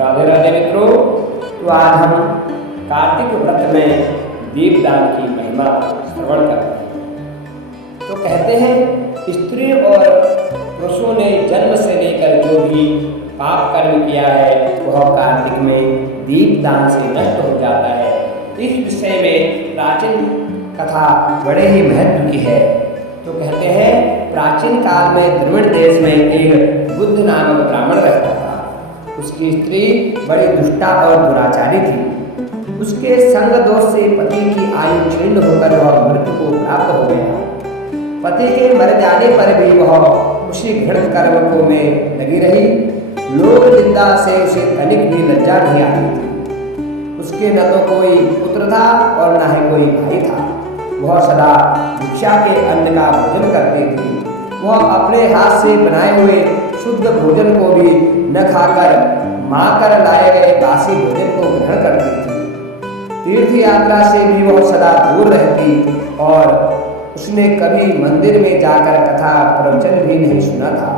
राधे राधे मित्रों। तो आज हम कार्तिक व्रत में दीपदान की महिमा श्रवण करते हैं। तो कहते हैं स्त्री और पुरुषों ने जन्म से लेकर जो भी पाप कर्म किया है वह कार्तिक में दीपदान से नष्ट हो जाता है। इस विषय में प्राचीन कथा बड़े ही महत्व की है। तो कहते हैं प्राचीन काल में द्रविड़ देश में एक बुद्ध नामक ब्राह्मण रहता था। उसकी स्त्री बड़ी दुष्टा और दुराचारी थी। उसके संग दोष से पति की आयु क्षीण होकर वह मृत्यु को प्राप्त हो गया। पति के मर जाने पर भी वह उसी घृणित कर्म को में लगी रही। लोक निंदा से उसे तनिक भी लज्जा नहीं आती थी। उसके न तो कोई पुत्र था और न ही कोई भाई था। वह सदा भिक्षा के अन्न का भोजन करती थी। वह अपने हाथ से बनाए हुए शुद्ध भोजन को भी न खाकर माकर लाए गए बासी भोजन को ग्रहण करती थी। तीर्थ यात्रा से भी वह सदा दूर रहती और उसने कभी मंदिर में जाकर कथा प्रवचन भी नहीं सुना था।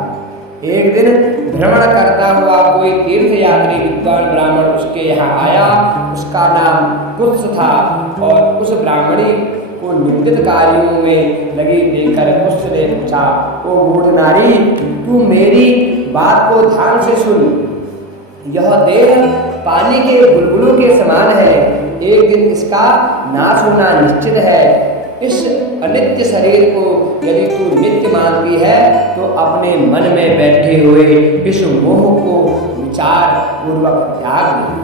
एक दिन भ्रमण करता हुआ कोई तीर्थ यात्री विद्वान ब्राह्मण उसके यहाँ आया। उसका नाम कुत्स था और उस ब्राह्मणी को निंदित कार्यों में लगी देखकर कुत्स ने पूछा, ओ मूढ़ नारी, तू मेरी बात को ध्यान से सुन। यह देह पानी के बुलबुलों के समान है। एक दिन इसका नाश होना निश्चित है। इस अनित्य शरीर को यदि तू नित्य मानती है तो अपने मन में बैठे हुए इस मोह को विचार पूर्वक त्याग दे।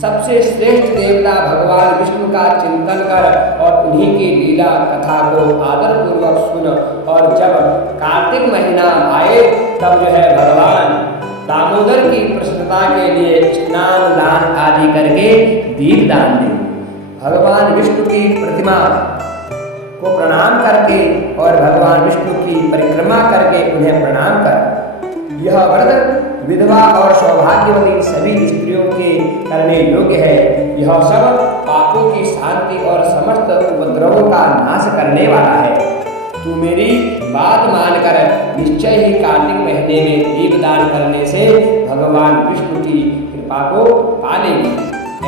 सबसे श्रेष्ठ देवता भगवान विष्णु का चिंतन कर और उन्हीं की लीला कथा को आदर पूर्वक सुन। और जब कार्तिक महीना आए तब जो है भगवान दामोदर की प्रसन्नता के लिए स्नान दान आदि करके दीपदान दे। भगवान विष्णु की प्रतिमा को प्रणाम करके और भगवान विष्णु की परिक्रमा करके उन्हें प्रणाम कर। यह व्रत विधवा और सौभाग्यवती सभी स्त्रियों के करने योग्य है। यह सब पापों की शांति और समस्त उपद्रवों का नाश करने वाला है। तू मेरी बात मानकर निश्चय ही कार्तिक महीने में दीपदान करने से भगवान विष्णु की कृपा को पालेगी।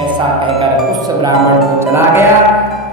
ऐसा कहकर उस ब्राह्मण को चला गया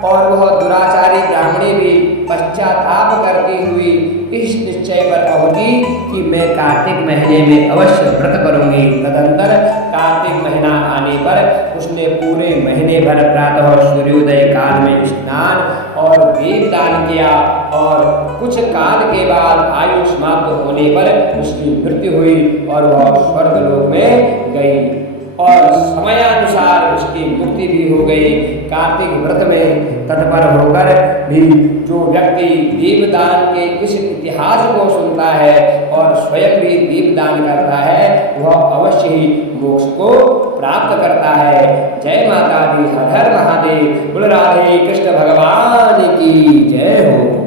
और वह दुराचारी ब्राह्मणी भी पश्चाताप करती हुई इस निश्चय पर पहुंची कि मैं कार्तिक महीने में अवश्य व्रत करूंगी। तदंतर कार्तिक महीना आने पर उसने पूरे महीने भर प्रातः सूर्योदय काल में स्नान और दीपदान किया और कुछ काल के बाद आयु समाप्त होने पर उसकी मृत्यु हुई और वह स्वर्गलोक में गई और समयानुसार उसकी मुक्ति भी हो गई। कार्तिक व्रत में तत्पर होकर भी जो व्यक्ति दीपदान के इस इतिहास को सुनता है और स्वयं भी दीपदान करता है वह अवश्य ही मोक्ष को प्राप्त करता है। जय माता दी, हर हर महादेव, बोल राधे कृष्ण भगवान की जय हो।